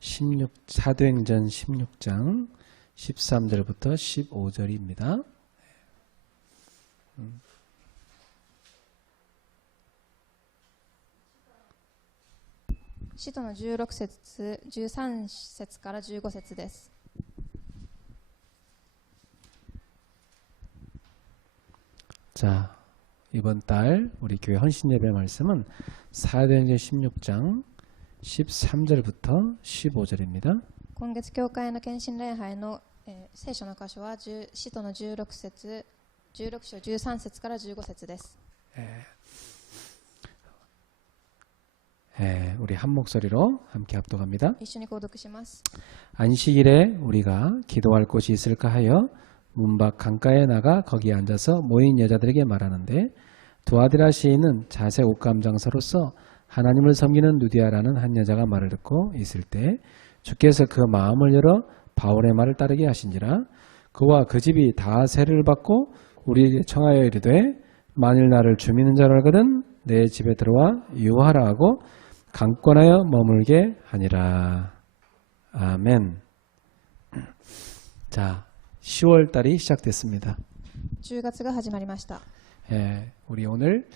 사도행전 16장 13절부터 15절입니다. 使徒の16節、13節から15節です。 자, 이번 달 우리 교회 헌신예배 말씀은 사도행전 16장 13절부터 15절입니다. 今月教会の献身礼拝の、聖書の箇所は使徒の16節、16章13節から15節です。 우리 한 목소리로 함께 합독합니다. 一緒に購読します。 안식일에 우리가 기도할 곳이 있을까 하여 문 밖 강가에 나가 거기에 앉아서 모인 여자들에게 말하는데 두아디라 시인은 자색 옷감장서로서 하나님을 섬기는 누디아라는 한 여자가 말을 듣고 있을 때 주께서 그 마음을 열어 바울의 말을 따르게 하신지라. 그와 그 집이 다 세를 받고 우리에게 청하여 이르되 만일 나를 주미는 자로 알거든 내 집에 들어와 유하라 하고 강권하여 머물게 하니라. 아멘. 자, 10월 달이 시작됐습니다. 10月が始まりました。 우리 오늘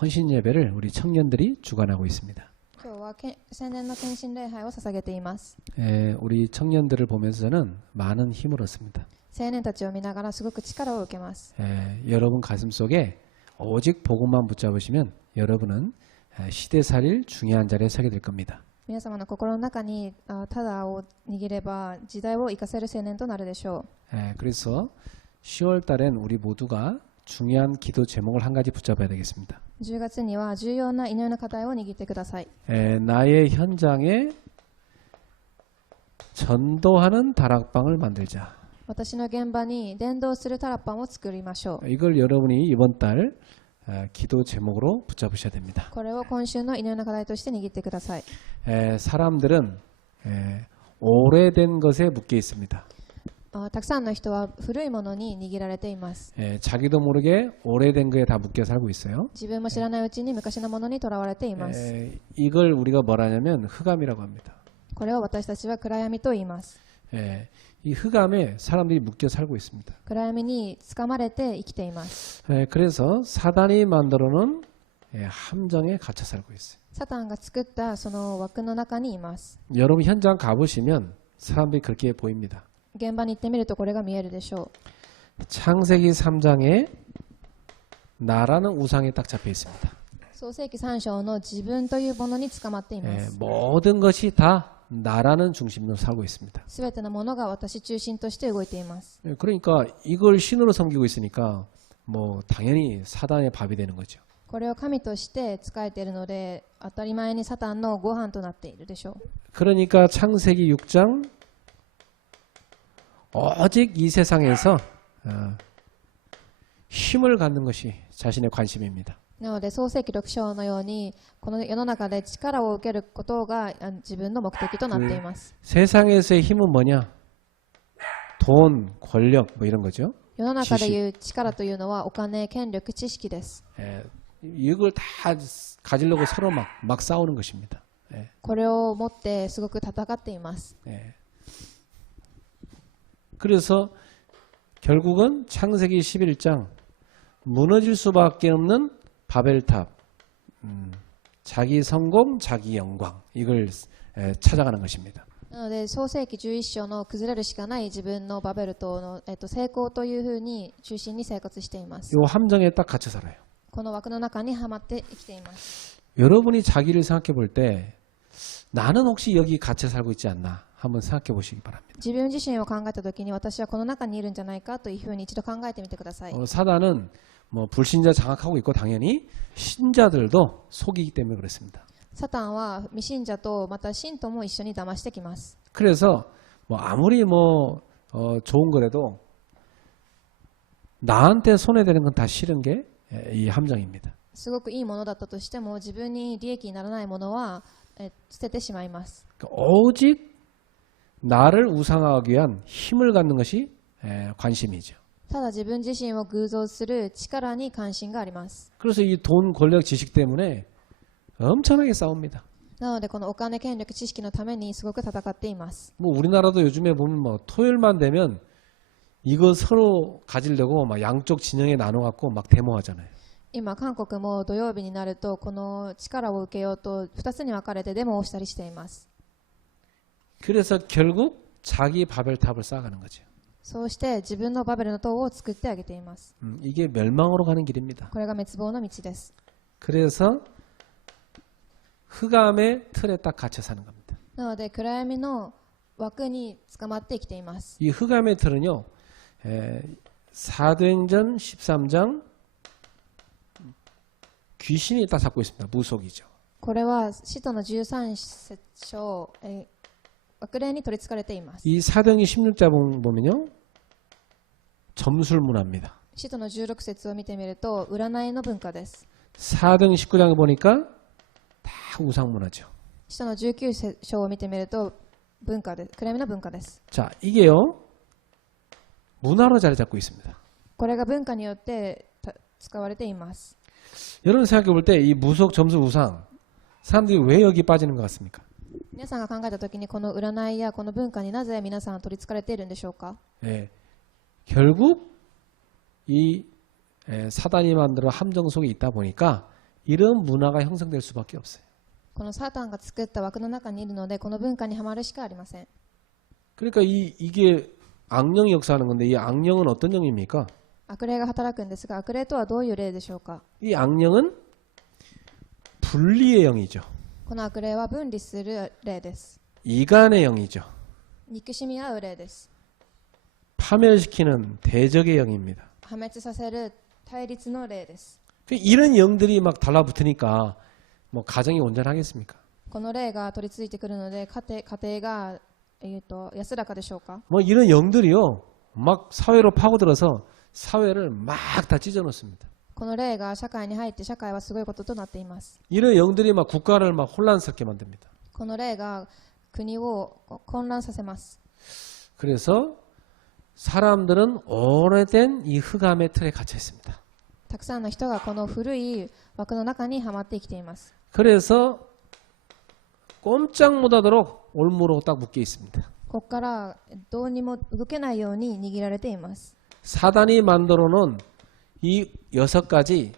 헌신 예배를 우리 청년들이 주관하고 있습니다. 今日は青年の献身礼拝を捧げています。 우리 청년들을 보면서 저는 많은 힘을 얻습니다. 青年たちを見ながらすごく力を受けます。 여러분 가슴 속에 오직 복음만 붙잡으시면 여러분은 시대살릴 중요한 자리에 서게 될 겁니다. 皆様の心の中にただを握れば時代を生かせる青年となるでしょう。 그래서 10월 달엔 우리 모두가 중요한 기도 제목을 한 가지 붙잡아야 되겠습니다. 10月には重要な祈りの課題を握ってください。 나의 현장에 전도하는 다락방을 만들자. 私の現場に伝道するタラッパンを作りましょう。 이걸 여러분이 이번 달 기도 제목으로 붙잡으셔야 됩니다. これを今週の祈りの課題として握ってください。 사람들은 오래된 것에 묶여 있습니다. たくさんの人は古いものに握られています。 자기도 모르게 오래된 거에 다 묶여 살고 있어요. 自分も知らないうちに昔のものにとらわれています。 이걸 우리가 뭐라 하냐면 흑암이라고 합니다. これを私たちは暗闇と言います。 이 흑암에 사람들이 묶여 살고 있습니다. 暗闇につかまれて生きています。 그래서 사단이 만들어 놓은 함정에 갇혀 살고 있어요. サタンが作ったその枠の中にいます。 여러분 현장 가보시면 사람들이 그렇게 보입니다. 現場に行ってみるとこれが見えるでしょう。 창세기 3장에 나라는 우상에 딱 잡혀 있습니다. 創世記3章の自分というものにつかまっています。 모든 것이 다 나라는 중심으로 살고 있습니다. すべてのものが私中心として動いています。 그러니까 이걸 신으로 섬기고 있으니까 뭐 당연히 사단의 밥이 되는 거죠. これを神として仕えているので当たり前にサタンのご飯となっているでしょう。 그러니까 창세기 6장 오직 이 세상에서 힘을 갖는 것이 자신의 관심입니다. なので創世記6章のようにこの世の中で力を受けることが自分の目的となっています。 세상에서의 힘은 뭐냐? 돈, 권력 뭐 이런 거죠. 世の中でいう力というのはお金、権力、知識です。 이걸 다 가지려고 서로 막 싸우는 것입니다. これを持ってすごく戦っています。 그래서 결국은 창세기 11장 무너질 수밖에 없는 바벨탑, 자기 성공, 자기 영광 이걸 찾아가는 것입니다. なので創世記11章の崩れるしかない自分のバベル島の、成功というふうに中心に生活しています。 이 함정에 딱 갇혀 살아요. この枠の中にはまって生きています。 여러분이 자기를 생각해 볼 때 나는 혹시 여기 갇혀 살고 있지 않나 한번 생각해 보시기 바랍니다. 自分自身を考えたときに私はこの中にいるんじゃないかというふうに一度考えてみてください。 사단은 뭐 불신자 장악하고 있고 당연히 신자들도 속이기 때문에 그렇습니다. サタンは未信者とまた信徒も一緒に騙してきます。 그래서 뭐 아무리 좋은 거라도 나한테 손해되는 건 다 싫은 게 이 함정입니다. すごくいいものだったとしても自分に利益にならないものは捨ててしまいます。 오직 나를 우상화하기 위한 힘을 갖는 것이 관심이죠. ただ自分自身を偶像する力に関心があります。 그래서 이 돈, 권력, 지식 때문에 엄청나게 싸웁니다. なのでこのお金、権力、知識のためにすごく戦っています。 뭐 우리나라도 요즘에 보면 뭐 토요일만 되면 이거 서로 가지려고 막 양쪽 진영에 나눠 갖고 막 데모하잖아요. 今韓国も土曜日になるとこの力を受けようと2つに分かれてデモをしたりしています。 그래서 결국 자기 바벨탑을 쌓아가는 거죠. そうして自分のバベルの塔を作ってあげています。 이게 멸망으로 가는 길입니다. これが滅亡の道です。 그래서 흑암의 틀에 딱 갇혀 사는 겁니다. なので暗闇の枠に捕まって生きています。 이 흑암의 틀은요, 사도행전 13장 귀신이 딱 잡고 있습니다. 무속이죠. これは使徒の13章、悪霊に取り憑かれています。 이 사도행전 16장 보면요, 점술 문화입니다. 使徒の16節を見てみると占いの文化です。 사도행전 19장에 보니까 다 우상 문화죠. 使徒の19章を見てみると文化です。暗闇の文化です。 자, 이게요, 문화로 자리 잡고 있습니다. これが文化によって使われています。 여러분 생각해 볼 때 이 무속, 점술, 우상 사람들이 왜 여기 빠지는 것 같습니까? 皆さんが考えたときにこの占いやこの文化になぜ皆さん取り憑かれているんでしょうか。 예, 결국 이 사단이 만들어 함정 속에 있다 보니까 이런 문화가 형성될 수밖에 없어요. このサタンが作った枠の中にいるのでこの文化にはまるしかありません。 그러니까 이게 악령이 역사하는 건데 이 악령은 어떤 영입니까? 悪霊が働くんですが、悪霊とはどういう霊でしょうか。 이 악령은 분리의 영이죠. この悪霊は分離する霊です。 이간의 영이죠. 憎しみ合う霊です。 파멸시키는 대적의 영입니다. 破滅させる対立の霊です。 이런 영들이 막 달라붙으니까 뭐 가정이 온전하겠습니까? この霊が取り付いてくるので家庭が、安らかでしょうか。 뭐 이런 영들이요 막 사회로 파고들어서 사회를 막 다 찢어놓습니다. この霊が社会に入って社会はすごいこととなっています。 이런 영들이 막 국가를 막 혼란스럽게 만듭니다. この霊が国を混乱させます。 그래서 사람들은 오래된 이 흑암의 틀에 갇혀 있습니다. たくさんの人がこの古い枠の中にはまって生きています。 그래서 꼼짝 못하도록 올무로 딱 묶여 있습니다. ここからどうにも動けないように握られています。 사단이 만들어 놓은 이 6가지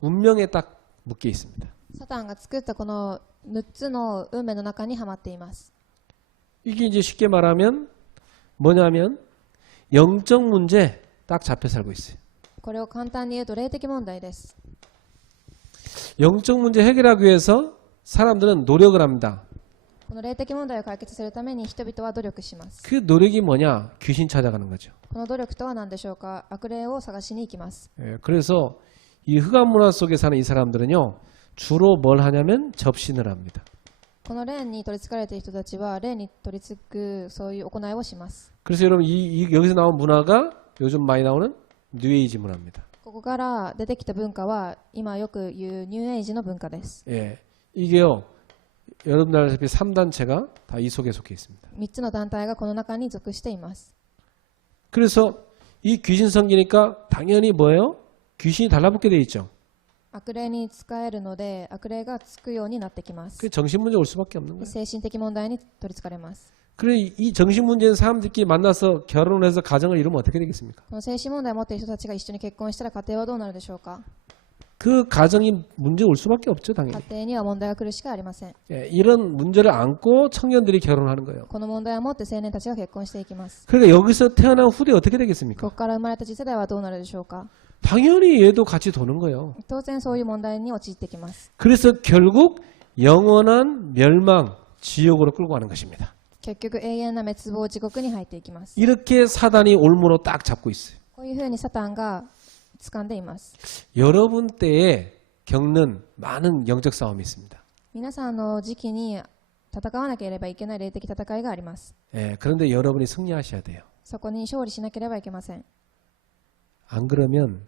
운명에 딱 묶여 있습니다. サタンが作ったこの6つの運命の中にはまっています。 이게 이제 쉽게 말하면 뭐냐면 영적 문제 딱 잡혀 살고 있어요. これを簡単に言うと霊的問題です。 영적 문제 해결하기 위해서 사람들은 노력을 합니다. この霊的問題を解決するために人々は努力します。 그 노력이 뭐냐? 귀신 찾아가는 거죠. この努力とは何でしょうか。悪霊を探しに行きます。 그래서 이 흑암 문화 속에 사는 이 사람들은요 주로 뭘 하냐면 접신을 합니다. この霊に取り憑かれている人たちは霊に取り憑くそういう行いをします。 그래서 여러분 여기서 나온 문화가 요즘 많이 나오는 뉴에이지 문화입니다. ここから出てきた文化は今よく言うニューエイジの文化です。 예, 이게요 여러분들 알다시피 3단체가 다 이 속에 속해 있습니다. 3つの団体がこの中に属しています。 그래서 이 귀신 성기니까 당연히 뭐예요? 귀신이 달라붙게 돼 있죠. 悪霊に使えるので悪霊がつくようになってきます。 그 정신 문제 올 수밖에 없는 거예요. 精神的問題に取り憑かれます。 그래 이 정신 문제인 사람들끼리 만나서 결혼을 해서 가정을 이루면 어떻게 되겠습니까? この精神問題を持っている人たちが一緒に結婚したら家庭はどうなるでしょうか。 그 가정이 문제 올 수밖에 없죠, 家 당연히. 庭には問題が来るしかありません。 예, 이런 문제를 안고 청년들이 결혼하는 거예요. この問題を持って青年たちが結婚していきます。 그러니까 여기서 태어난 후대 어떻게 되겠습니까? ここから生まれた次世代はどうなるでしょうか。 당연히 얘도 같이 도는 거예요. 当然そういう問題に陥ってきます。 그래서 결국 영원한 멸망, 지옥으로 끌고 가는 것입니다. 結局永遠な滅亡地獄に入っていきます。 이렇게 사단이 올무로 딱 잡고 있어요. こういうふうにサタンが掴んでいます。 여러분 때에 겪는 많은 영적 싸움이 있습니다. 皆さんの時期に戦わなければいけない霊的戦いがあります。 예, 그런데 여러분이 승리하셔야 돼요. そこに勝利しなければいけません。 안 그러면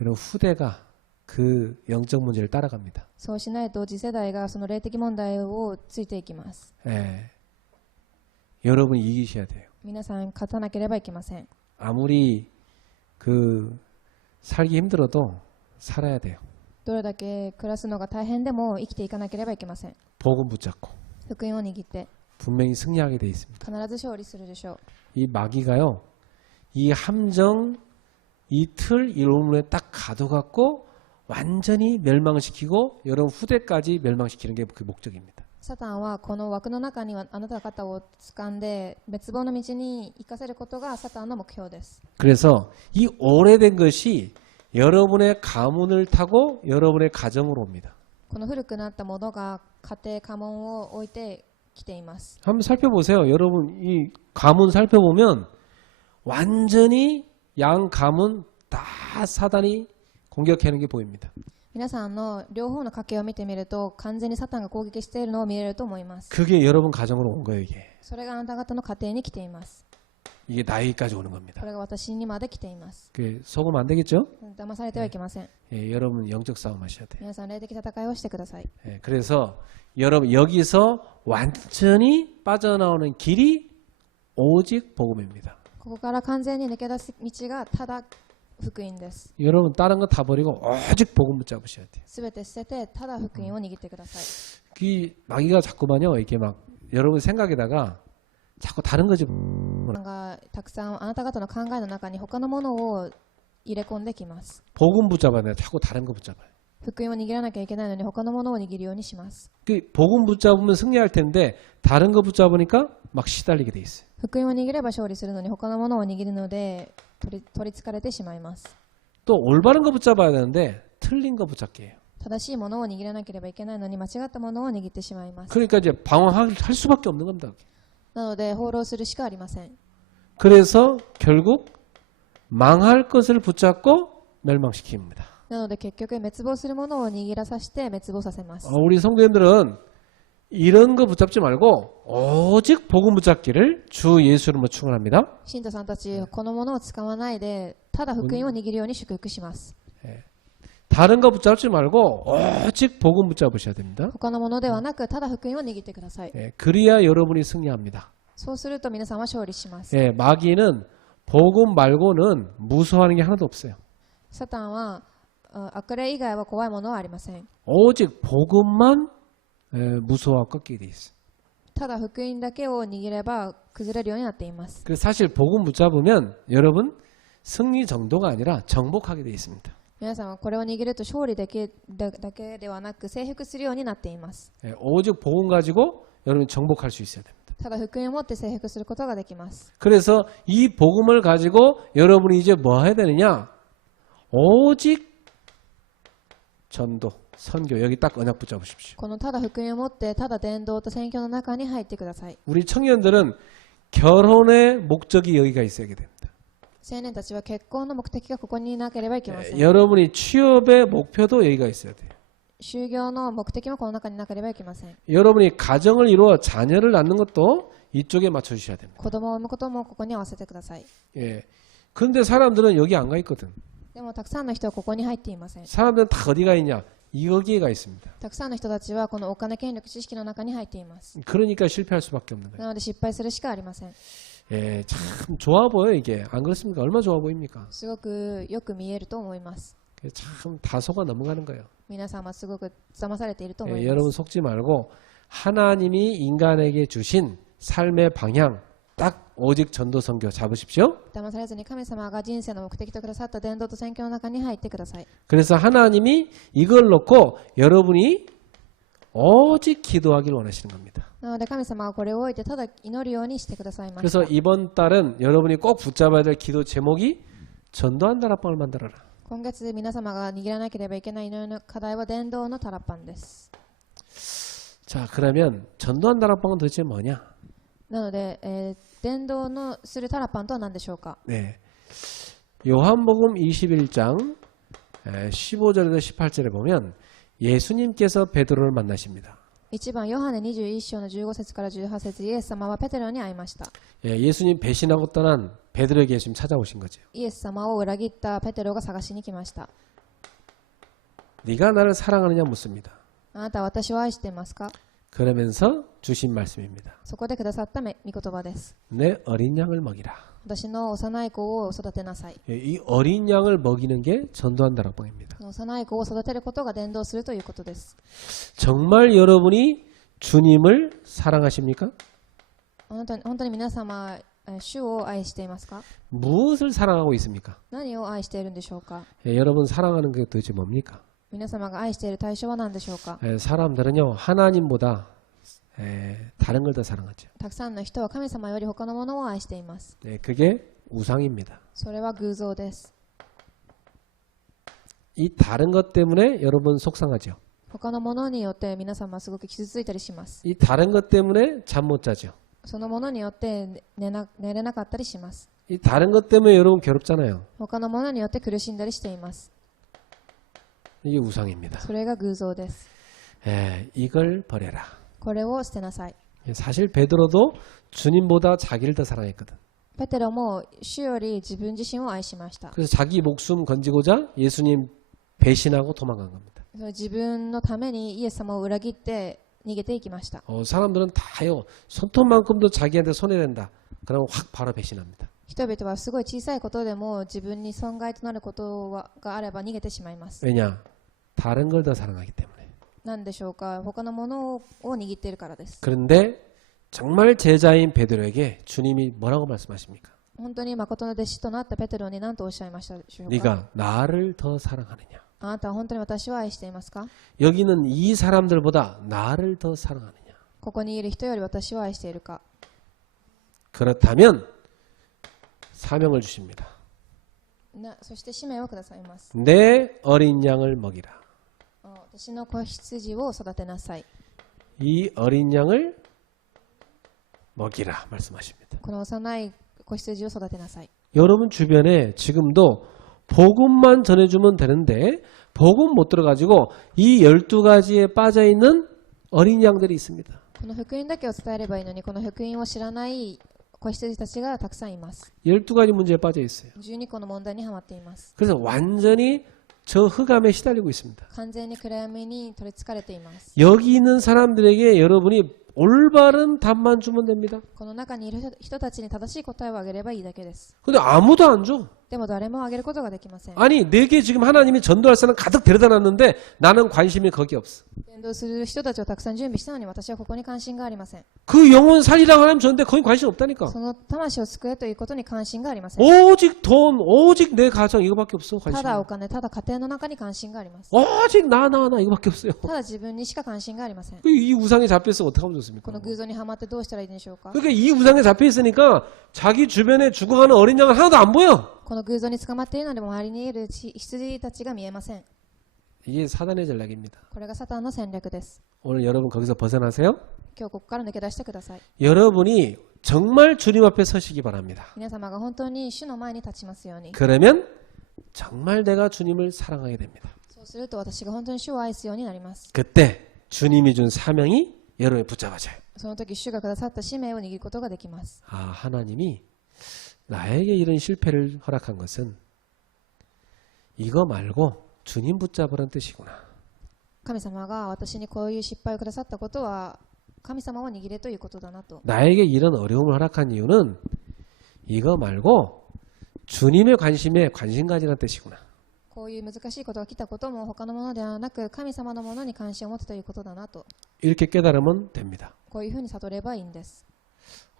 여러분 후대가 그 영적 문제를 따라갑니다. そうしないと次世代がその霊的問題をついていきます。 예, 여러분이 이기셔야 돼요. 皆さん勝たなければいけません。 아무리 그 살기 힘들어도 살아야 돼요. どれだけ暮らすのが大変でも生きていかなければいけません。 복음 붙잡고 福音を握って 분명히 승리하게 돼 있습니다. 必ず勝利するでしょう。 이 마귀가요, 이 함정, 이 틀, 이 논문에 딱 가둬갖고 완전히 멸망시키고 여러분 후대까지 멸망시키는 게 그 목적입니다. サタンはこの枠の中にはあなた方を掴んで滅亡の道に行かせることがサタンの目標です。 그래서 이 오래된 것이 여러분의 가문을 타고 여러분의 가정으로 옵니다. この古くなったものが家庭家紋を置いてきています。 한번 살펴보세요. 여러분 이 가문 살펴보면 완전히 양 가문 다 사단이 공격하는 게 보입니다. 皆さんの両方の家系を見てみると完全にサタンが攻撃しているのを見れると思います。 그게 여러분 가정으로 온 거예요. 이게. それがあなた方の家庭に来ています。 이게 나에게까지 오는 こ 겁니다. れが私にまで来ています。 그 속으면 안 되겠죠? 騙されてはいけません。 예, 여러분 영적 싸움 하셔야 돼요. 皆さん霊的戦いをしてください。 예, 그래서 여러분 여기서 완전히 빠져나오는 길이 오직 복음입니다. ここから完全に抜け出す道がただ福音です。 여러분 다른 거 다 버리고 오직 복음 붙잡으셔야 돼요. すべて捨ててただ福音を握ってください。 이 마귀가 자꾸만요 이렇게 막 여러분 생각에다가 자꾸 다른 거 좀 がたくさんあなた方の考えの中に他のものを入れ込んできます。 복음 붙잡아야 돼요. 자꾸 다른 거 붙잡아요. 福音を握らなきゃいけないのに他のものを握るようにします。 그 복음 붙잡으면 승리할 텐데 다른 거 붙잡으니까 막 시달리게 돼 있어요. 福音を握れば勝利するのに他のものを握るので取りつかれてしまいます。 또 올바른 거 붙잡아야 되는데 틀린 거 붙잡게 해요. 正しいものを握らなければいけないのに間違ったものを握ってしまいます。 그러니까 이제 방황할 수밖에 없는 겁니다. なので放浪するしかありません。 그래서 결국 망할 것을 붙잡고 멸망시킵니다. なので結局滅亡するものを握らさせて滅亡させます。 우리 성도님들은 이런 거 붙잡지 말고 오직 복음 붙잡기를 주 예수 이름으로 축원합니다. 信徒さんたちこのものを使わないでただ福音を握るように祝福します。 다른 거 붙잡지 말고 오직 복음 붙잡으셔야 됩니다. 他のものではなくただ福音を握ってください。 그래야 여러분이 승리합니다. そうすると皆さんは勝利します。 마귀는 복음 말고는 무서워하는 게 하나도 없어요. サタンは悪霊以外は怖いものはありません。 오직 복음만 무서워하고 꺾이게 돼 있어요. ただ福音だけを握れば崩れるようになっています。 그래서 사실 복음 붙잡으면 여러분 승리 정도가 아니라 정복하게 돼 있습니다. 皆さんはこれを握ると勝利だけではなく征服するようになっています。 오직 복음 가지고 여러분 정복할 수 있어야 됩니다. ただ福音を持って征服することができます。 그래서 이 복음을 가지고 여러분이 이제 뭐 해야 되느냐? 오직 전도, 선교 여기 딱 언약 붙잡으십시오. このただ福音を持ってただ伝道と宣教の中に入ってください。 우리 청년들은 결혼의 목적이 여기가 있어야 됩니다. 青年たちは結婚の目的がここになければいけません。 여러분이 취업의 목표도 여기가 있어야 돼요. 就業の目的もこの中になければいけません。 여러분이 가정을 이루어 자녀를 낳는 것도 이쪽에 맞춰주셔야 됩니다. 子供を産むこともここに合わせてください。 예. 근데 사람들은 여기 안 가 있거든. でもたくさんの人はここに入っていません。 사람들은 다 어디가 있냐? 여기에 가 있습니다. たくさんの人たちはこのお金、権力、知識の中に入っています。 그러니까 실패할 수밖에 없는 거예요. なので失敗するしかありません。 예, 참 좋아 보여 이게. 안 그렇습니까? 얼마나 좋아 보입니까? すごくよく見えると思います。 참 다 속아 넘어가는 거예요. 皆様すごく騙されていると思 예, いま 여러분 す。 속지 말고 하나님이 인간에게 주신 삶의 방향 딱 오직 전도 선교 잡으십시오. 騙されずに神様が人生の目的とくださった伝道と宣教の中に入ってください。 그래서 하나님이 이걸 놓고 여러분이 오직 기도하기를 원하시는 겁니다. なので神様はこれを置いてただ祈るようにしてくださいまし 그래서 た。 이번 달은 여러분이 꼭 붙잡아야 될 기도 제목이 전도한 다락방을 만들어라. 今月皆様が握らなければいけない祈りの課題は伝道のタラッパンです。 자, 그러면 전도한 다락방은 도대체 뭐냐? なので、伝道のするタラッパンとは何でしょうか。 네. 요한복음 21장 15절에서 18절에 보면 예수님께서 베드로를 만나십니다. 1番ヨハネ21章の15節から18節、イエス様はペテロに会いました。 예수님 배신하고 떠난 베드로에게 예수님 찾아오신 거죠. イエス様を裏切ったペテロが探しに来ました。 네가 나를 사랑하느냐 묻습니다. あなたは私を愛していますか。 그러면서 주신 말씀입니다. そこでくださった御言葉です。 내 어린 양을 먹이라. 私の幼い子を育てなさい。 이 어린 양을 먹이는 게 전도한다라고 방입니다. この幼い子を育てることが伝道するということです。 정말 여러분이 주님을 사랑하십니까? 本当に皆様、主を愛していますか？ 무엇을 사랑하고 있습니까? 何を愛しているんでしょうか？ 여러분 사랑하는 게 도대체 뭡니까? 皆様が愛している対象は何でしょうか？ 사람들은요 하나님보다 다른 걸 더 사랑하죠. たくさんの人は神様より他のものを愛しています。 그게 우상입니다. それは偶像です。 이 다른 것 때문에 여러분 속상하죠. 他のものによって皆様はすごく傷ついたりします。 이 다른 것 때문에 잠 못 자죠. そのものによって寝れなかったりします。 이 다른 것 때문에 여러분 괴롭잖아요. 他のものによって苦しんだりしています。 이게 우상입니다. それが偶像です。 이걸 버려라. これを捨てなさい。 사실 베드로도 주님보다 자기를 더 사랑했거든. ペテロも主より自分自身を愛しました。 그래서 자기 목숨 건지고자 예수님 배신하고 도망간 겁니다. 自分のためにイエス様を裏切って逃げていきました。 사람들은 다요 손톱만큼도 자기한테 손해낸다. 그러면 확 바로 배신합니다. 人々はすごい小さいことでも自分に損害となることがあれば逃げてしまいます。 왜냐? 다른 걸 더 사랑하기 때문에. 何でしょうか？他のものを握っているからです。 그런데 정말 제자인 베드로에게 주님이 뭐라고 말씀하십니까? 本当に誠の弟子となったペテロに何とおっしゃいましたでしょうか？ 네가 나를 더 사랑하느냐? あなたは本当に私を愛していますか？ 여기는 이 사람들보다 나를 더 사랑하느냐? ここにいる人より私を愛しているか？ 그렇다면 사명을 주십니다. そして使命をくださいます。 내 어린 양을 먹이라. 私の子羊を育てなさい。 이 어린 양을 먹이라 말씀하십니다. この幼い子羊を育てなさい。 여러분 주변에 지금도 복음만 전해주면 되는데 복음 못 들어가지고 이 12가지에 빠져있는 어린 양들이 있습니다. この福音だけを伝えればいいのに、この福音を知らない子羊たちがたくさんいます。 12가지 문제에 빠져 있어요. 12個の問題にはまっています。 그래서 완전히 저 흑암에 시달리고 있습니다. 完全に暗闇に取り憑かれています。 여기 있는 사람들에게 여러분이 올바른 답만 주면 됩니다. この中にいる人たちに正しい答えをあげればいいだけです。 근데 아무도 안 줘. でも誰もあげることができません。 아니 내게 지금 하나님이 전도할 사람 가득 데려다 놨는데 나는 관심이 거기 없어. 伝道する人たちをたくさん準備したのに私はここに関心がありません。 그 영혼 살리라고 하나님 줬는데 거기 관심 없다니까. その魂を救えということに関心がありません。 오직 돈, 오직 내 가정 이거밖에 없어 た 관심. だお金、ただ家庭の中に関心があります。 오직 나 이거밖에 없어요. ただ自分にしか関心がありません。 이 우상에 잡혀 있어 어떻게 하면 こ 좋습니까? の偶像にはまってどうしたらいいでしょうか？ 그러니까 이 우상에 잡혀 있으니까 자기 주변에 죽어가는 어린 양은 하나도 안 보여. この偶像に捕まっているのでも周りにいる羊たちが見えません。 이게 사단의 전략입니다. これがサタンの戦略です。 오늘 여러분 거기서 벗어나세요. 今日ここから抜け出してください。 여러분이 정말 주님 앞에 서시기 바랍니다. 皆様が本当に主の前に立ちますように。 그러면 정말 내가 주님을 사랑하게 됩니다. そうすると私が本当に主を愛すようになります。 그때 주님이 준 사명이 여러분을 붙잡아줘요. その時主がくださった使命を握ることができます。 아, 하나님이 나에게 이런 실패를 허락한 것은 이거 말고 주님 붙잡으라는 뜻이구나. 神様が私にこういう失敗をくださったことは神様を握れということだなと。 나에게 이런 어려움을 허락한 이유는 이거 말고 주님의 관심에 관심 가지라는 뜻이구나. こういう難しいことが来たことも他のものではなく神様のものに関心を持つということだなと。 이렇게 깨달으면 됩니다. こういうふうに悟ればいいんです。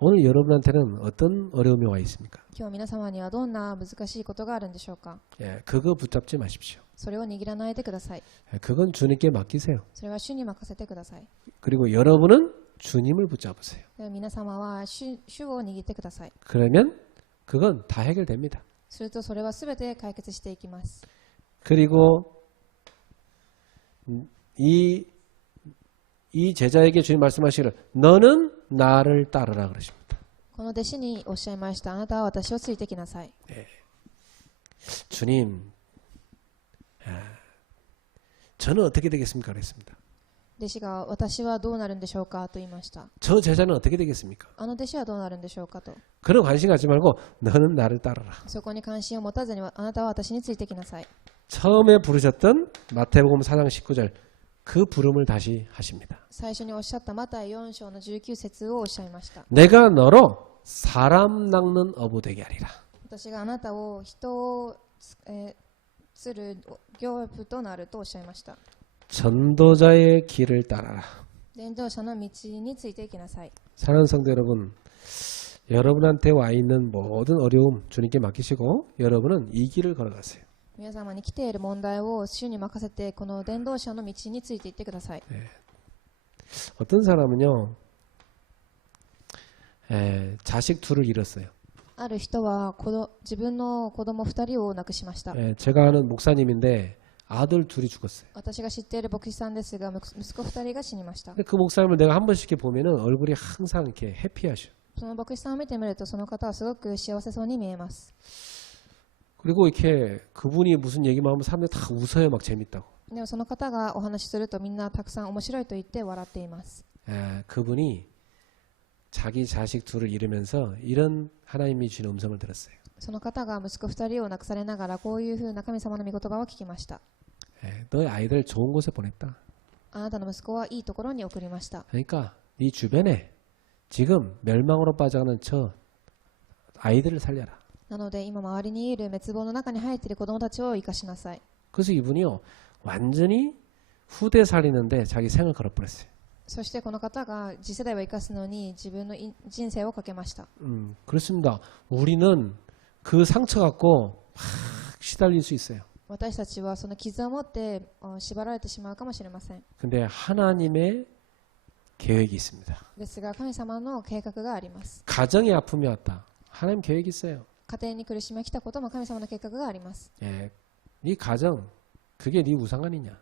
오늘 여러분한테는 어떤 어려움이 와 있습니까? 今日皆様にはどんな難しいことがあるんでしょうか？ 예, 그거 붙잡지 마십시오. それを握らないでください。 예, 그건 주님께 맡기세요. それは主に任せてください。 그리고 여러분은 주님을 붙잡으세요. では皆様は主を握ってください。 그러면 그건 다 해결됩니다. するとそれは全て解決していきます。 그리고 이 제자에게 주님 말씀하시기를 너는 나를 따르라 그러십니다. この弟子におっしゃいました。あなたは私をついてきなさい。 주님, 저는 어떻게 되겠습니까? 그랬습니다. 弟子が私はどうなるんでしょうかと言いました。 저 제자는 어떻게 되겠습니까? あの弟子はどうなるんでしょうかと。 그런 관심 갖지 말고 너는 나를 따르라. そこに関心を持たずにあなたは私についてきなさい。 처음에 부르셨던 마태복음 4장 19절 그 부름을 다시 하십니다. 最初におっしゃったマタイ4章の19節をおっしゃいました。 내가 너로 사람 낚는 어부 되게 하리라. 私があなたを人を、釣る業夫となるとおっしゃいました。 전도자의 길을 따라라. 伝道者の道についていきなさい。 사랑하는 성도 여러분, 여러분한테 와 있는 모든 어려움 주님께 맡기시고 여러분은 이 길을 걸어가세요. 皆様に来ている問題を主に任せてこの伝道者の道についていってください。 어떤 사람은요, 자식 둘을 잃었어요. ある人は自分の子供2人を亡くしました。 제가 아는 목사님인데 아들 둘이 죽었어요. 私が知っている牧師さんですが、息子2人が死にました。 근데 그 목사님을 내가 한 번씩 이렇게 보면은 얼굴이 항상 이렇게 해피하셔. その牧師さんを見てみると、その方はすごく幸せそうに見えます。 그리고 이렇게 그분이 무슨 얘기만 하면 사람들이 다 웃어요. 막 재밌다고. でもその方がお話しするとみんなたくさん面白いと言って笑っています。 그분이 자기 자식 둘을 잃으면서 이런 하나님이 주신 음성을 들었어요. その方が息子2人を亡くされながらこういうふうな神様の御言葉を聞きました。 너의 아이들 좋은 곳에 보냈다. あなたの息子はいいところに送りました。 그러니까 네 주변에 지금 멸망으로 빠져가는 저 아이들을 살려라. なので今周りにいる滅亡の中に入っている子供たちを生かしなさい。 그래서 이분이요 완전히 후대 살리는데 자기 생을 걸어버렸어요. そしてこの方が次世代を生かすのに自分の人生をかけました。 그렇습니다. 우리는 그 상처 갖고 막 시달릴 수 있어요. 私たちはその傷を持って縛られてしまうかもしれません。 근데 하나님의 계획이 있습니다. ですが神様の計画があります。 가정에 아픔이 왔다. 하나님 계획이 있어요. 家庭に苦しみが来たことも神様の計画があります。 네 가정 그게 네 우상 아니냐.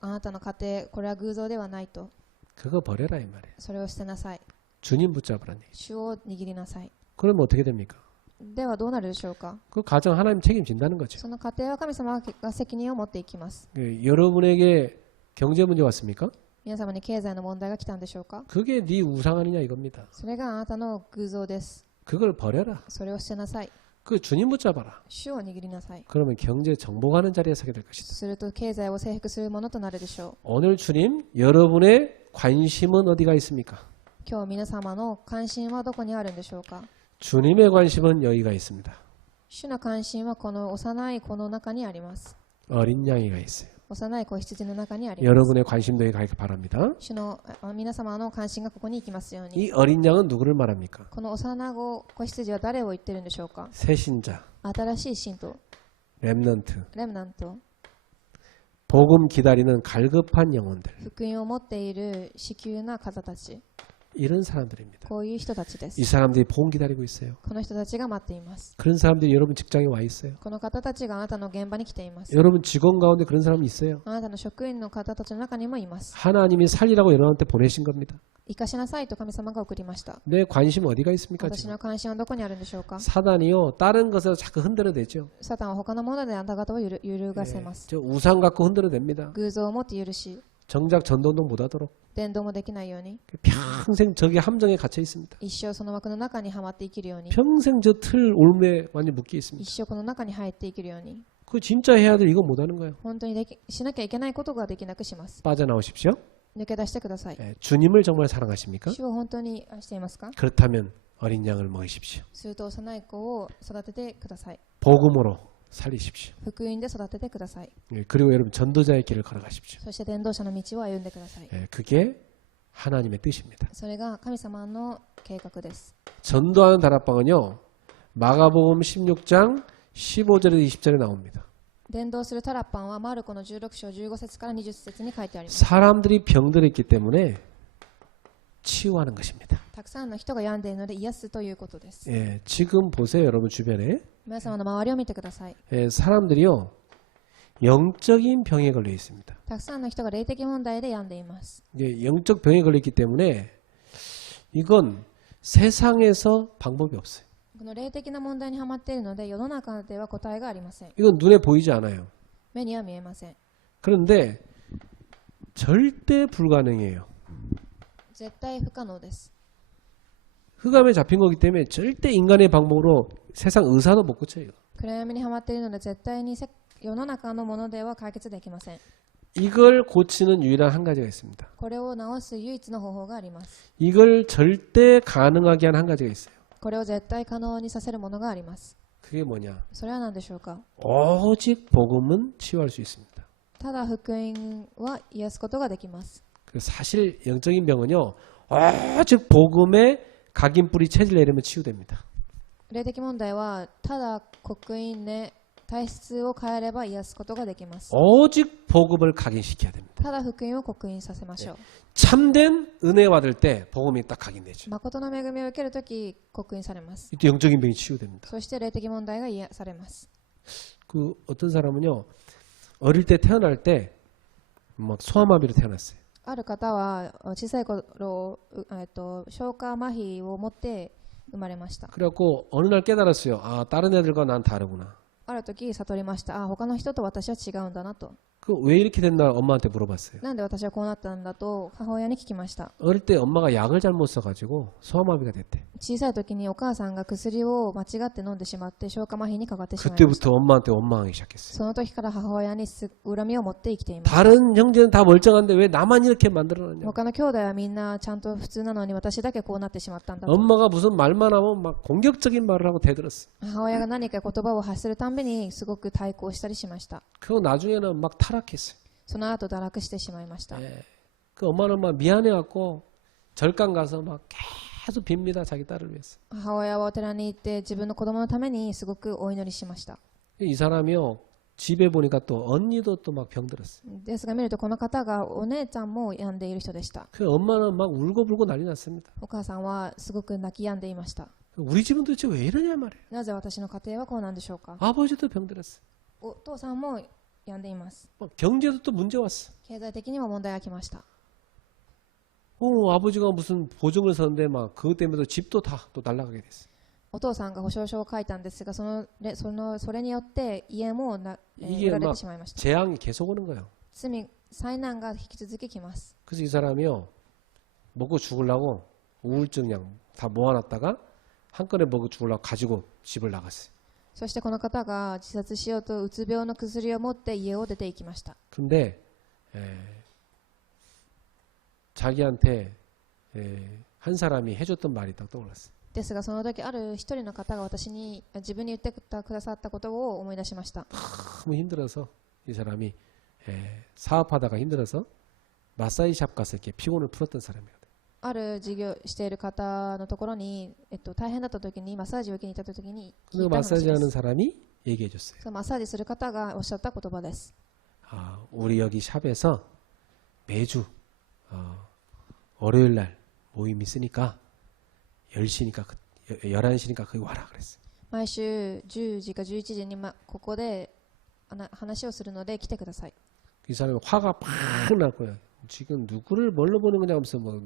あなたの家庭、これは偶像ではないと。 그거 버려라 이 말이에요. それを捨てなさい。 주님 붙잡으라는 얘기. 主を握りなさい。 그러면 어떻게 됩니까? ではどうなるでしょうか。 그 가정 하나님 책임진다는 거죠. その家庭は神様が責任を持っていきます。 여러분에게 경제 문제 왔습니까? 皆様に経済の問題が来たんでしょうか。 그게 네 우상 아니냐 이겁니다. それがあなたの偶像です。 그걸 버려라. それを捨てなさい。 그 주님 붙잡아라. 主を握りなさい。 그러면 경제 정복하는 자리에 서게 될 것이다. すると経済を征服するものとなるでしょう。 오늘 주님 여러분의 관심은 어디가 있습니까? 今日皆様の関心はどこにあるんでしょうか。 주님의 관심은 여기가 있습니다. 主の関心はこの幼い子の中にあります。 어린 양이가 있어요. 幼い子羊の中にあります。 여러분의 관심도 여기 가길 바랍니다. 主の皆様の関心がここに行きますように。 이 어린 양은 누구를 말합니까? この幼子羊は誰を言ってるんでしょうか。 새신자, 新しい信徒、 렘넌트, レムナント、 복음 기다리는 갈급한 영혼들. 福音を持っている子宮な方たち、 이런 사람들입니다. こういう人たちです。 이 사람들이 복음 기다리고 있어요. この人たちが待っています。 그런 사람들이 여러분 직장에 와 있어요. この方たちがあなたの現場に来ています。 여러분 직원 가운데 그런 사람이 있어요. あなたの職員の方たちの中にもいます。 하나님이 살리라고 여러분한테 보내신 겁니다. 生かしなさいと神様が送りました。 내 관심 어디가 있습니까? 私 지금? の関心はどこにあるんでしょうか。 사단이요 다른 것을 자꾸 흔들어대죠. サタンは他のものであなた方を揺るがせます。 저 우상 갖고 흔들어댑니다. 偶像を持って許し、 정작 전도운동 못하도록 伝道もできないように、 평생 저기 함정에 갇혀 있습니다. 一生その枠の中にはまって生きるように、 평생 저 틀 올무에 완전 묶여 있습니다. 一生この中に入って生きるように、 그 진짜 해야 될 이거 못하는 거예요. 本当にしなきゃいけないことができなくします。 빠져나오십시오. 抜け出してください。 주님을 정말 사랑하십니까? 主を本当に愛していますか。 그렇다면 어린 양을 먹이십시오. すると幼い子を育ててください。 복음으로 살리십시오. 福音で育ててください。 그리고 여러분 전도자의 길을 걸어가십시오. そして伝道者の道を歩んでください。 그게 하나님의 뜻입니다. それが神様の計画です。 전도하는 다락방은요. 마가복음 16장 15절에서 20절에 나옵니다. 伝道するタラッパンはマルコの16章15節から20節に書いてあります。 사람들이 병들어 있기 때문에 치유하는 것입니다. たくさんの人が病んでいるので癒すということです。 지금 보세요. 여러분 주변에 皆様の周りを見てください。 사람들이요. 영적인 병에 걸려 있습니다. たくさんの人が霊的問題で病んでいます。 영적 병에 걸렸기 때문에 이건 세상에서 방법이 없어요. この霊的な問題にはまっているので世の中では答えがありません。 이건 눈에 보이지 않아요. 目には見えません。 그런데 절대 불가능해요. 絶対不可能です。 흑암에 잡힌 거기 때문에 절대 인간의 방법으로 세상 의사도 못 고쳐요. 暗闇にはまっているので絶対に世の中のものでは解決できません。 이걸 고치는 유일한 한 가지가 있습니다. これを直す唯一の方法があります。 이걸 절대 가능하게 한 한 가지가 있어요. これを絶対可能にさせるものがあります。 그게 뭐냐? それは何でしょうか。 오직 복음은 치유할 수 있습니다. ただ福音は癒すことができます。 사실 영적인 병은요, 오직 복음에 각인뿌리 체질 내리면 치유됩니다. 霊的問題はただ刻印で体質を変えれば癒すことができます。 오직 복음을 각인시켜야 됩니다. ただ福音を刻印させましょう。 참된 은혜 받을 때 복음이 딱 각인되죠. 誠の恵みを受けるとき刻印されます。 이때 영적인 병이 치유됩니다. そして霊的問題が癒されます。 그 어떤 사람은요, 어릴 때 태어날 때 막 소아마비로 태어났어요. ある方は小さい頃、消化麻痺を持って生まれました。 그래갖고 어느 날 깨달았어요. 아, 다른 애들과 난 다르구나. ある時悟りました。あ、他の人と私は違うんだなと。 그 왜 이렇게 됐나 엄마한테 물어봤어요. なんで私はこうなったんだと母親に聞きました。 어릴 때 엄마가 약을 잘못 써가지고 소아마비가 됐대. 小さい時にお母さんが薬を間違って飲んでしまって消化麻痺にかかってしまいました。 그때부터 엄마한테 원망하기 시작했어요. その時から母親に恨みを持って生きています。 다른 형제는 다 멀쩡한데 왜 나만 이렇게 만들어놨냐. 他の兄弟はみんなちゃんと普通なのに私だけこうなってしまったんだと。 엄마가 무슨 말만 하면 막 공격적인 말을 하고 대들었어. 母親が何か言葉を発するたんびにすごく対抗したりしました。 그리고 나중에는 막 타락했어요. その後堕落してしまいました。 예. 그 엄마는 막 미안해갖고 절간 가서 막 계속 빕니다. 자기 딸을 위해서. 母親はお寺に行って自分の子供のためにすごくお祈りしました。 이 사람이요, 집에 보니까 또 언니도 또 막 병들었어요. ですが見るとこの方がお姉ちゃんも病んでいる人でした。 그 엄마는 막 울고불고 난리 났습니다. お母さんはすごく泣き止んでいました。 우리 집은 도대체 왜 이러냐 말이에요. なぜ私の家庭はこうなんでしょうか。 아버지도 병들었어요. お父さんも病んでいます。 경제도 또 문제 왔어. 経済的にも問題が来ました。 아버지가 무슨 보증을 섰는데 막 그것 때문에 집도 다 또 날아가게 됐어. お父さんが保証書を書いたんですが、それによって家も売ら 이게 れ 막 てしまいました。 재앙이 계속 오는 거예요. 災難が引き続き来ます。 그래서 이 사람이요, 먹고 죽으려고 우울증 약 다 모아놨다가 한 건에 먹고 죽으려고 가지고 집을 나갔어요. そしてこの方が自殺しようとうつ病の薬を持って家を出て行きました。 근데 자기한테 한 사람이 해줬던 말이 딱 떠올랐어요. ですがその時ある一人の方が自分に言ってくださったことを思い出しました。 너무 힘들어서 이 사람이 사업하다가 힘들어서 마사지샵 가서 이렇게 피곤을 풀었던 사람이거든요. ある事業している方のところに、大変だった時にマッサージを受けに行った時に聞 그 いた話で 마사지하는 す。 사람이 얘기해 줬어요. そのマッサージする方がおっしゃった言葉です。 아, 우리 여기 샵에서 매주 월요일 날 모임 있으니까 10시니까 11시니까 거기 와라 그랬어요. 毎週10時か11時に、ここで話をするので来てください。 이 사람이 화가 팍 날 거예요. 지금 누구를 뭘로 보는 거냐 하면서 뭐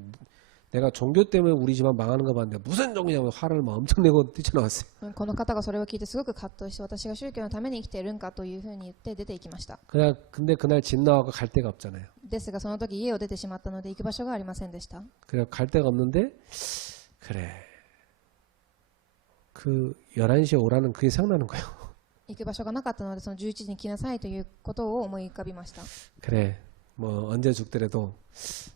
내가 종교 때문에 우리 집안 망하는 거 봤는데 무슨 종교냐고 화를 막 엄청 내고 뛰쳐나왔어요. この方がそれを聞いてすごく葛藤して私が宗教のために生きているんかというふうに言って出て行きました。 근데 그날 집 나와서 갈 데가 없잖아요. ですがその時家を出てしまったので行く場所がありませんでした。 그래 갈 데가 없는데 그래 그 11시에 오라는 그게 생각나는 거예요. 行く場所がなかったのでその11時に来なさいということを思い浮かびました。 그래 뭐 언제 죽더라도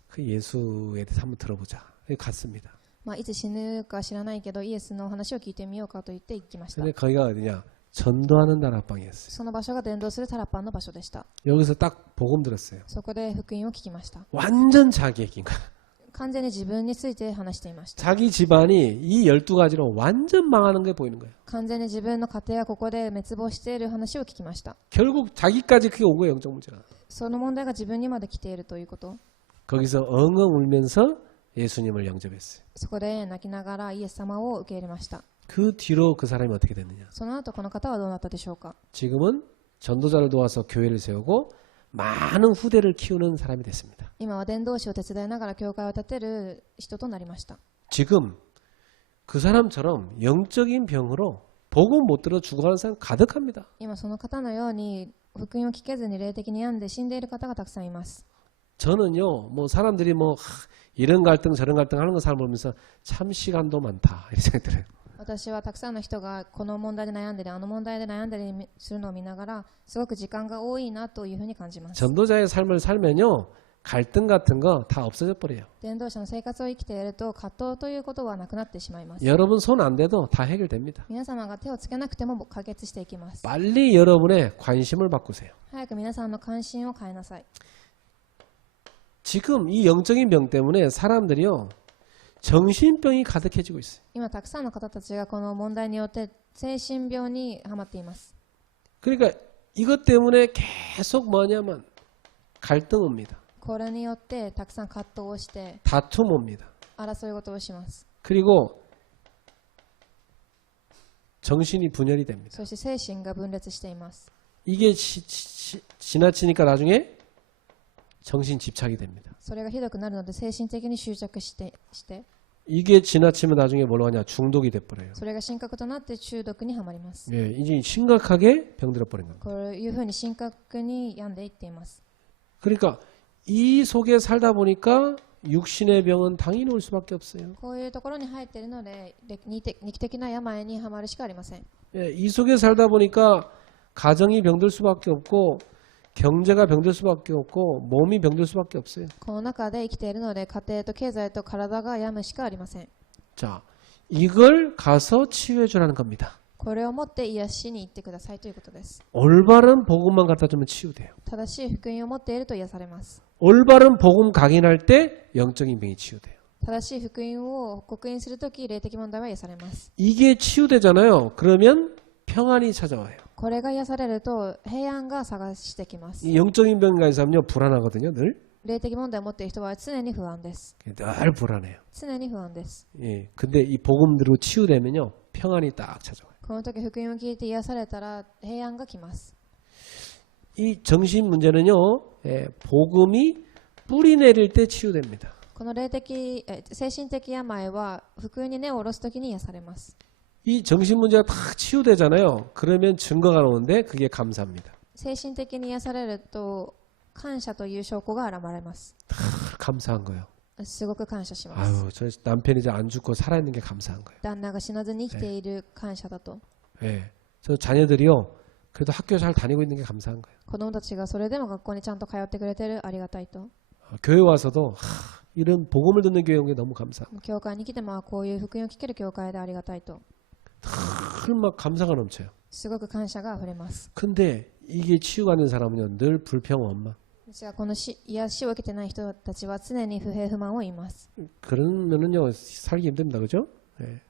그 예수에 대해서 한번 들어보자. 갔습니다. いつ死ぬか知らないけどイエスの話を聞いてみようかと言って行きました。 근데 거기가 어디냐? 전도하는 다락방이었어요. その場所が伝道するタラパンの場所でした。 여기서 딱 복음 들었어요. そこで福音を聞きました。 완전 자기 얘기인 거야. 完全に自分について話していました。 자기 집안이 이 12가지로 완전 망하는 게 보이는 거예요. 完全に自分の家庭がここで滅亡している話を聞きました。 결국 자기까지 그게 온 거예요. 영적 문제가. その問題が自分にまで来ているということ。 거기서 엉엉 울면서 예수님을 영접했어요. そこで泣きながらイエス様を受け入れました。 그 뒤로 그 사람이 어떻게 됐느냐? その後この方はどうなったでしょうか。 지금은 전도자를 도와서 교회를 세우고 많은 후대를 키우는 사람이 됐습니다. 今は伝道師を手伝いながら教会を建てる人となりました。 지금 그 사람처럼 영적인 병으로 복음 못 들어 죽어가는 사람 가득합니다. 今その方のように福音を聞けずに霊的に病んで死んでいる方がたくさんいます。 저는요, 뭐 사람들이 뭐 이런 갈등 저런 갈등 하는 거 사람 보면서 참 시간도 많다 이런 생각이 들어요. 私はたくさんの人がこの問題で悩んでる、あの問題で悩んでるするのを見ながらすごく時間が多いなというふうに感じます。 전도자의 삶을 살면요 갈등 같은 거 다 없어져 버려요. 伝道者の生活を生きていると葛藤ということはなくなってしまいます。 여러분 손 안 대도 다 해결됩니다. 皆様が手をつけなくても解決していきます。 빨리 여러분의 관심을 바꾸세요. 早く皆さんの関心を変えなさい。 지금 이 영적인 병 때문에 사람들이요 정신병이 가득해지고 있어요. 今たくさんの方たちがこの問題によって精神病にはまっています。 그러니까 이것 때문에 계속 뭐냐면 갈등 옵니다. これによってたくさん葛藤をして 다툼 옵니다. 争い事をします。 그리고 정신이 분열이 됩니다. そして精神が分裂しています。 이게 지나치니까 나중에 정신 집착이 됩니다. それがひどくなるので精神的に執着して 이게 지나치면 나중에 뭘로 하냐 중독이 돼버려요. それが深刻となって中毒にはまります。 예, 이제 심각하게 병들어 버린 겁니다. こういうふうに深刻に病んでいっています。 그러니까 이 속에 살다 보니까 육신의 병은 당연히 올 수밖에 없어요. こういうところに入っているので肉的な病にはまるしかありません。 예, 이 속에 살다 보니까 가정이 병들 수밖에 없고 경제가 병들 수밖에 없고 몸이 병들 수밖에 없어요. この中で生きているので家庭と経済と体が病むしかありません。 자, 이걸 가서 치유해 주라는 겁니다. これをもって癒しに行ってくださいということです。 올바른 복음만 갖다 주면 치유돼요. 正しい福音を持っていると癒されます。 올바른 복음 강인할 때 영적인 병이 치유돼요. 正しい福音を刻印するとき霊的問題は癒されます。 이게 치유되잖아요. 그러면 평안이 찾아와요. これが癒されると平安が探してきます。 이 영적인 병 가진 사람은요 불안하거든요. 늘. 霊的問題を持っている人は常に不安です。 늘 불안해요. 常に不安です。 예. 근데 이 복음대로 치유되면요 평안이 딱 찾아와요. この時福音を聞いて癒されたら平安が来ます。 이 정신 문제는요 복음이 뿌리 내릴 때 치유됩니다. この精神的病は福音に根を下ろす時に癒されます。 이 정신 문제가 다 치유되잖아요. 그러면 증거가 나오는데 그게 감사합니다. 精神的に癒されると感謝という証拠が現れます。 감사한 거예요. すごく感謝します。 아유, 저 남편이 이제 안 죽고 살아있는 게 감사한 거예요. 旦那が死なずに生きている感謝だと。 예. 저 자녀들이요. 그래도 학교 잘 다니고 있는 게 감사한 거예요. 子供たちがそれでも学校にちゃんと通ってくれてるありがたいと。 교회 와서도 이런 복음을 듣는 교회 온 게 너무 감사한 거예요. 教会に来てもこういう福音を聞ける教会でありがたいと。 막 감사가 넘쳐요. すごく感謝が溢れます。 근데 이게 치유가 안 된 사람은요. 늘 불평원만. ですがこの癒しを受けてない人たちは常に不平不満を言います。 그러면은요. 살기 힘듭니다. 그죠? 예.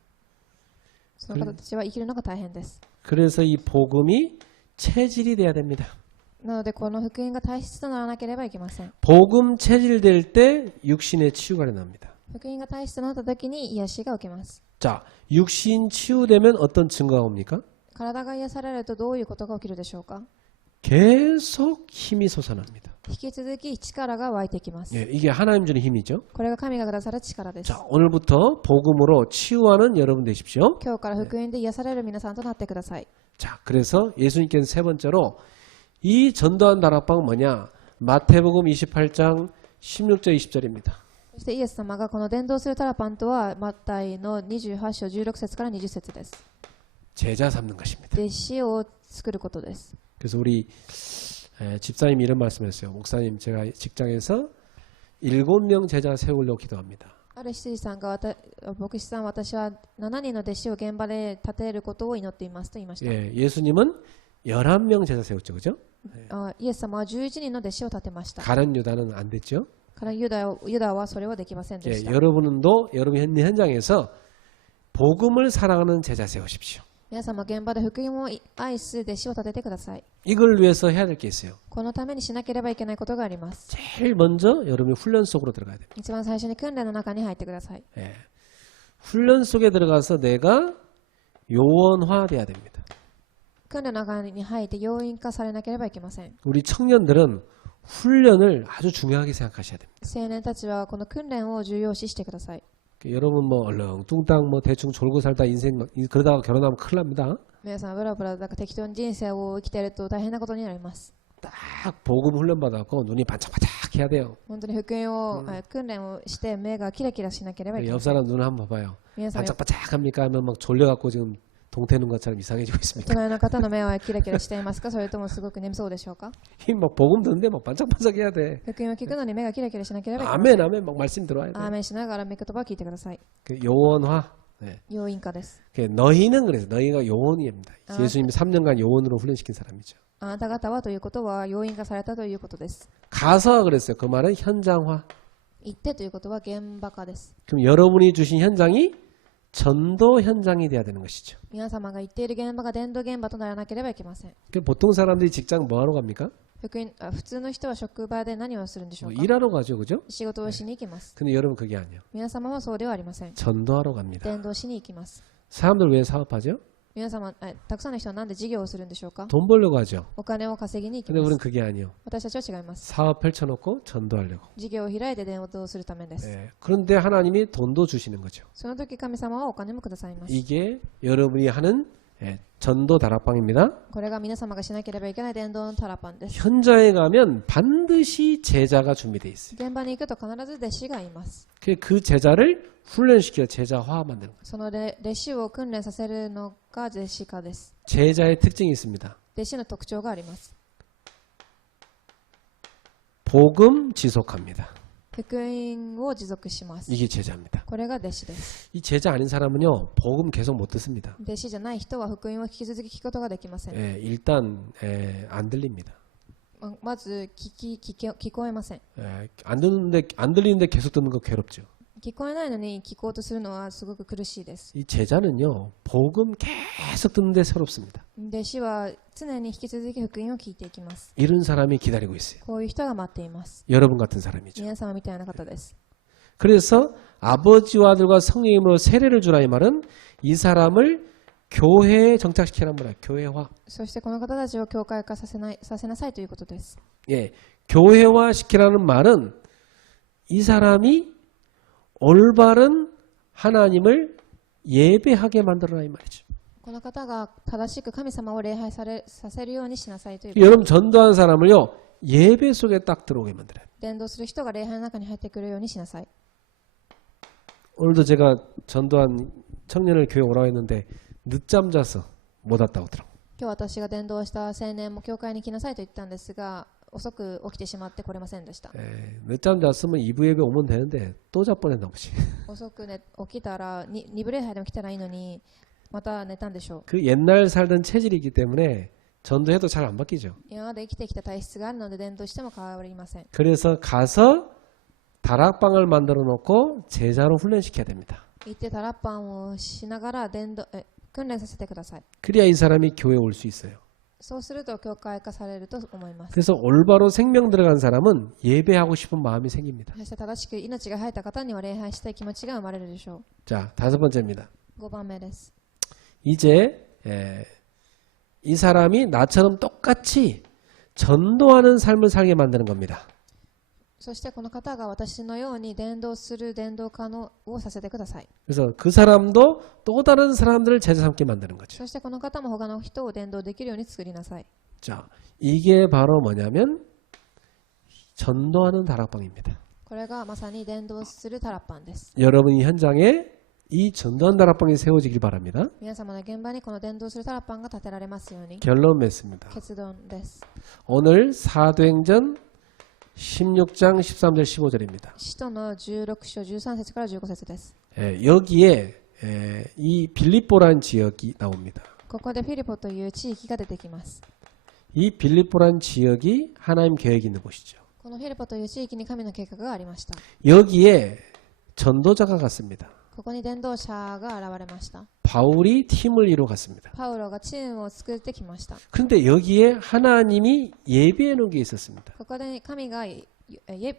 その方たちは生きるのが大変です。 그래서 이 복음이 체질이 돼야 됩니다. なのでこの福音が体質とならなければいけません。 복음 체질될 때 육신의 치유가 일어납니다. 福音が体質となった時に癒しが受けます。 자, 육신 치유되면 어떤 증거가 옵니까? 体が癒されるとどういうことが起きるでしょうか。 계속 힘이 솟아납니다. 引き続き力が湧いてきます。 예, 이게 하나님 주는 힘이죠. これが神がくださる力です。 자, 오늘부터 복음으로 치유하는 여러분 되십시오. 今日から福音で癒される皆さんとなってください。 자, 그래서 예수님께서 세 번째로 이 전도한 다락방은 뭐냐? 마태복음 28장 16절 20절입니다. そしてイエス様がこの伝道するタラパンとはマタイの28章16節から20節です。 제자 삼는 것입니다. 弟子を作ることです。 그래서 우리 집사님이 이런 말씀했어요. 목사님, 제가 직장에서 7명 제자 세우려고 기도합니다. ある執事さんが牧師さん、私は7人の弟子を現場で立てることを祈っていますと言いました。 예, 예수님은 11명 제자 세웠죠. 그죠? イエス様は11人の弟子を立てました。 가룟 유다는 안 됐죠? からユダはそれはできませんで 예, した。 여러분도 여러분 현장에서 복음을 사랑하는 제자 세우십시오. 皆様現場で福音を愛す弟子を立ててください。 이걸 위해서 해야 될 게 있어요. このためにしなければいけないことがあります。 제일 먼저 여러분이 훈련 속으로 들어가야 됩니다. 一番最初に訓練の中に入ってください。 예. 훈련 속에 들어가서 내가 요원화돼야 됩니다. 訓練の中に入って要員化されなければいけません。 우리 청년들은 훈련을 아주 중요하게 생각하셔야 됩니다. 青年たちはこの訓練を重要視してください。 여러분 뭐 얼렁뚱땅 뭐 대충 졸고 살다 인생 그러다가 결혼하면 큰일 납니다. 皆さんブラブラだから適当に人生を生きていると大変なことになります。딱 복음 훈련 받았고 눈이 반짝반짝 해야 돼요. 本当に福音を、訓練をして目がキラキラしなければいけま 옆 せん。 사람 눈을 한번 봐봐요. 皆さん 반짝반짝합니까? 하면 막 졸려갖고 지금 동태눈 것처럼 이상해지고 있습니까? 隣の方の目はキラキラしていますか、それともすごく眠そうでしょうか。 막 복음 듣는데 막 반짝반짝해야 돼. 福音を聞くのに目がキラキラしなければいけません。 아멘 아멘 막 말씀 들어와야 돼. アーメンしながら御言葉を聞いてください。 그 요원화. 네. 要因果です。 그 너희는 그래서 너희가 요원입니다. 아. 예수님이 3년간 요원으로 훈련시킨 사람이죠. あなた方はということは要因化されたということです。 가서 그랬어요. 그 말은 현장화. 行ってということは現場化です。 그럼 여러분이 주신 현장이 전도 현장이 돼야 되는 것이죠. 皆様が行っている現場が伝道現場とならなければいけません。 그 보통 사람들이 직장 뭐 하러 갑니까? 普通の人は職場で何をするんでしょうか。 일하러 가죠, 그죠? 仕事をしに行きます。 근데 여러분 그게 아니에요. 皆様はそうではありません。 전도하러 갑니다. 伝道しに行きます。 사람들 왜 사업하죠? 皆様、たくさんの人は何で事業をするんでしょうか。 돈 벌려고 하죠. お金を稼ぎに行き 근데 ま 우리는 す。 그게 아니에요. 私たちは違います。 사업 펼쳐놓고 전도하려고. 事業を開いて伝道するためです。 예. 그런데 하나님이 돈도 주시는 거죠. その時神様はお金もくださいます。 이게 여러분이 하는 전도 다락방입니다. これが皆様がしなければいけない伝道のタラパンです。 현장에 가면 반드시 제자가 준비되어 있어요. 現場に行くと必ず弟子がいます。 그 제자를 훈련시켜 제자화 만드는 거예요. その弟子を訓練させるのが弟子化です。 제자의 특징이 있습니다. 弟子の特徴があります。 복음 지속합니다. 福音を持続します。 이게 제자입니다. これが弟子です。 이 제자 아닌 사람은요 복음 계속 못 듣습니다. 弟子じゃない人は福音を引き続き聞くことができません。 일단 안 들립니다. まず聞こえません。 안 들리는데 계속 듣는 거 괴롭죠. 聞こえないのに聞こうとするのはすごく苦しいです。 이 제자는요 복음 계속 듣는데 새롭습니다. 弟子は常に引き続き福音を聞いていきます。 이런 사람이 기다리고 있어요. こういう人が待っています。 여러분 같은 사람이죠. 皆様みたいな方です。 그래서 아버지와 아들과 성령의 이름으로 세례를 주라 이 말은 이 사람을 교회에 정착시키라는 말이에요. 교회화. そしてこの方たちを教会化させなさいということです。 예, 교회화 시키라는 말은 이 사람이 올바른 하나님을 예배하게 만들어라 이 말이죠. この方が正しく神様を礼拝させるようにしなさいということ。 여러분 전도한 사람을요 예배 속에 딱 들어오게 만들어요. 伝道する人が礼拝の中に入ってくるようにしなさい。 오늘도 제가 전도한 청년을 교회 오라고 했는데 늦잠 자서 못 왔다고 하더라고요. 今日私が伝道した青年も教会に来なさいと言ったんですが、遅く起きてしまって来れませんでした。 늦잠 잤으면 2부 예배 오면 되는데 또 자 뻔했나 보지. 遅く、起きたら二部礼拝でも来たらいいのにまた寝たんでしょう。 그 옛날 살던 체질이기 때문에 전도해도 잘 안 바뀌죠. 今まで生きてきた体質があるので伝道しても変わりません。 그래서 가서 다락방을 만들어 놓고 제자로 훈련시켜야 됩니다. 行ってタラッパンをしながら訓練させてください。 그래야 이 사람이 교회에 올 수 있어요. そうすると教会化されると思います。 그래서 올바로 생명 들어간 사람은 예배하고 싶은 마음이 생깁니다. そして正しく命が入った方には礼拝したい気持ちが生まれるでしょ 자, 5번째입니다. う。5番目です。 이제 이 사람이 나처럼 똑같이 전도하는 삶을 살게 만드는 겁니다. そしてこの方が私のように伝道する伝道家をさせてください。 그래서 그 사람도 또 다른 사람들을 제자 삼게 만드는 거죠. そしてこの方も他の人を伝道できるように作りなさい。 자, 이게 바로 뭐냐면 전도하는 다락방입니다. これがまさに伝道するタラッパンです。 여러분이 현장에 이 전도한 다락방이 세워지길 바랍니다. 皆様の現場にこの伝道するタラッパンが建てられますように。 결론 맺습니다. 結論です。 오늘 사도행전 16장 13절 15절입니다. 使徒の16章13節から15節です。 여기에 이 빌립보란 지역이 나옵니다. ここでフィリポという地域が出てきます。 이 빌립보란 지역이 하나님 계획이 있는 곳이죠. このフィリポという地域に神の計画がありました。 여기에 전도자가 갔습니다. ここに伝道者が現れました。 바울이 팀을 이루어 갔습니다. パウロがチームを作ってきました。 그런데 여기에 하나님이 예비해 놓은 게 있었습니다. ここで神が予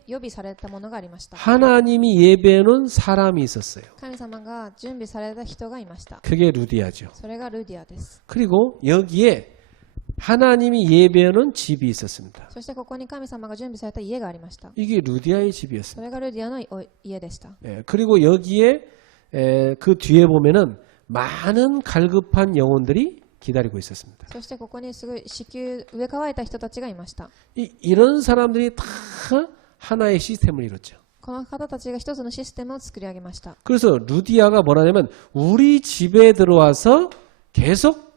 備されたものがありました。 하나님이 예비해 놓은 사람이 있었어요. 神様が準備された人がいました。 그게 루디아죠. それがルディアです。 그리고 여기에 하나님이 예비해 놓은 집이 있었습니다. そしてここに神様が準備された家がありました。 이게 루디아의 そ 집이었습니다. れがルディアの家でした。 그리고 여기에 그 뒤에 보면은 많은 갈급한 영혼들이 기다리고 있었습니다. そしてここにすぐ子宮植え替えた人たちがいました。 이런 사람들이 다 하나의 시스템을 이뤘죠. この方たちが一つのシステムを作り上げました。 그래서 루디아가 뭐라냐면 우리 집에 들어와서 계속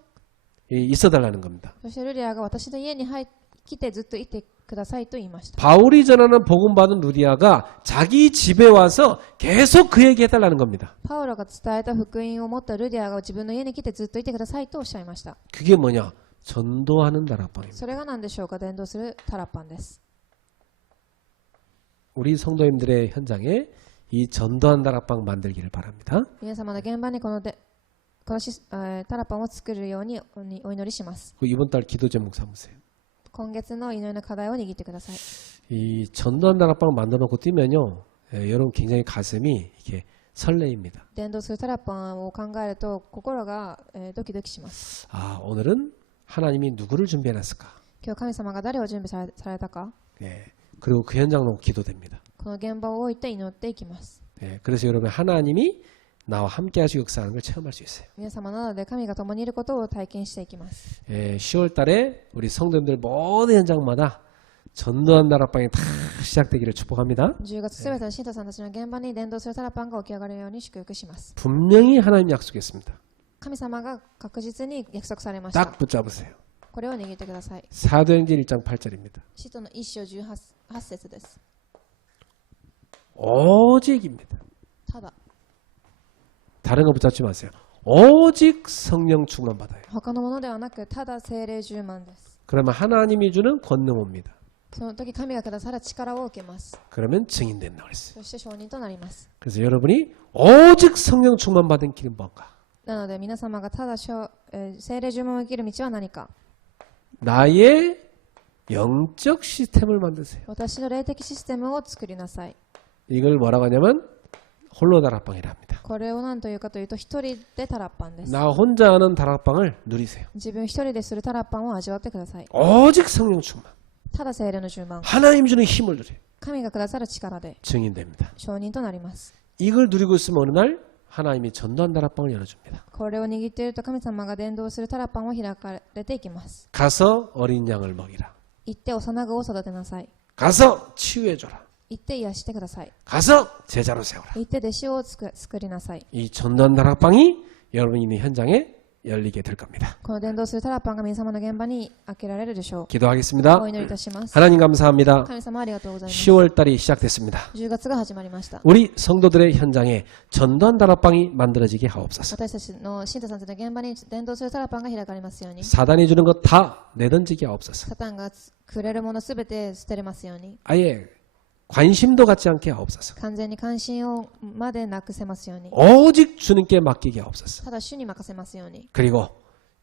있어달라는 겁니다. そしてルリアが私の家に来てずっといてくださいと言いました。 바울이 전하는 복음 받은 루디아가 자기 집에 와서 계속 그 얘기 해달라는 겁니다. パウロが伝えた福音を持ったルリアが自分の家に来てずっといてくださいとおっしゃいました。 그게 뭐냐? 전도하는 다락방입니다. それが何でしょうか。伝道するタラッパンです。 우리 성도님들의 현장에 이 전도한 다락방 만들기를 바랍니다. 皆様の現場にこのタラッパンを作るようにお祈りします。 이번 달 기도 제목 삼으세요. 今月の祈りの課題を握ってください。 이 전도한 다락방 만들어 놓고 뛰면요, 여러분 굉장히 가슴이 이렇게 설레입니다. 伝道するタラッパンを考えると心がドキドキします。 아, 오늘은 하나님이 누구를 준비해놨을까? 今日神様が誰を準備されたか。 네, 그리고 그 현장 놓고 기도됩니다. この現場を置いて祈っていきます。 네, 그래서 여러분 하나님이 나와 함께 하시고 역사하는 걸 체험할 수 있어요. 皆様なので神が共にいることを体験していきます。 10월 달에 우리 성도님들 모든 현장마다 전도한 다락방이 다 시작되기를 축복합니다. 10月すべての信徒さんたちの現場に伝道するタラッパンが起き上がるように祝福します。 분명히 하나님 약속했습니다. 神様が確実に約束されました。 딱 붙잡으세요. これを握ってください。 사도행전 1장 8절입니다. 使徒の1章18節です。 오직입니다. ただ、 다른 거 붙잡지 마세요. 오직 성령 충만 받아요. 他のものではなく、ただ聖霊充満です。 그러면 하나님이 주는 권능 옵니다. その時神がくださる力を受けます。 그러면 증인 된다고 그랬어요. そして証人となります。 그래서 여러분이 오직 성령 충만 받은 길은 뭔가? なので皆様がただ聖霊充満を受ける道は何か。 나의 영적 시스템을 만드세요. 私の霊的システムを作りなさい。 이걸 뭐라고 하냐면 홀로 다락방이라 합니다. これを何というかというと、一人でタラッパンです。 나 혼자 하는 다락방을 누리세요. 自分一人でするタラッパンを味わってください。 오직 성령 충만. ただ聖霊の充満。 하나님 주는 힘을 누려요. 神がくださる力で 증인됩니다. 証人となります。 이걸 누리고 있으면 어느 날 하나님이 전도한 다락방을 열어줍니다. これを握っていると神様が伝道するタラッパンを開かれていきます。 가서 어린 양을 먹이라. 行って幼子を育てなさい。 가서 치유해줘라. 行って癒してください。 가서 제자로 세워라. 行って弟子を作りなさい。 이 전도한 다락방이 여러분이 있는 현장에 열리게 될 겁니다. この伝道するタラッパンが皆様の現場に開けられるでしょう。 기도하겠습니다. お祈りいたします。 하나님 감사합니다. 神様ありがとうございます。 10월 달이 시작됐습니다. 10月が始まりました。 우리 성도들의 현장에 전도한 다락방이 만들어지게 하옵소서. 私たちの信徒さんたちの現場に伝道するタラッパンが開かれますように。 사단이 주는 것 다 내던지게 하옵소서. サタンがくれるものすべて捨てれますように。 아예 관심도 갖지 않게 하옵소서. 完全に関心をまでなくせますように。 오직 주님께 맡기게 하옵소서. ただ主に任せますように。 그리고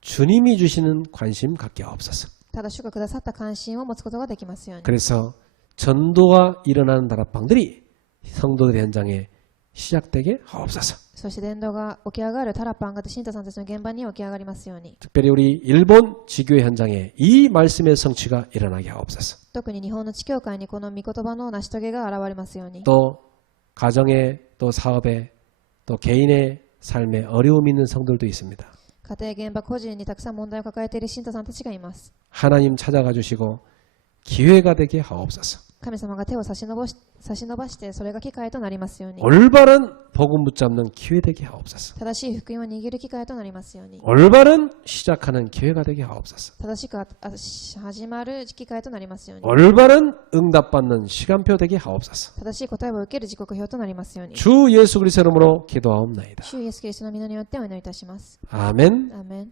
주님이 주시는 관심 갖게 하옵소서. ただ主がくださった関心を持つことができますように。 그래서 전도가 일어나는 다락방들이 성도들의 현장에 시작되게 하옵소서. そして伝道が起き上がるタラッパンが信徒さんたちの現場に起き上がりますように。 특별히 우리 일본 지교회 현장에 이 말씀의 성취가 일어나게 하옵소서. 特に日本の地教会にこの御言葉の成し遂げが現れますように。 또 가정에 또 사업에 또 개인의 삶에 어려움이 있는 성도들도 있습니다. 家庭現場個人にたくさん問題を抱えている信徒さんたちがいます。 하나님 찾아가 주시고 기회가 되게 하옵소서. 神様が手を差し伸ばしてそれが機会となりますように。 올바른 복음 붙잡는 기회 되게 하옵소서. 正しい福音を握る機会となりますように。 올바른 시작하는 기회가 되게 하옵소서. 正しく始まる機会となりますように。 올바른 응답받는 시간표 되게 하옵소서. 正しい答えを受ける時刻表となりますように。 주 예수 그리스도 이름으로 기도하옵나이다. 主イエスキリストの皆によってお祈りいたします。 아멘. アーメン。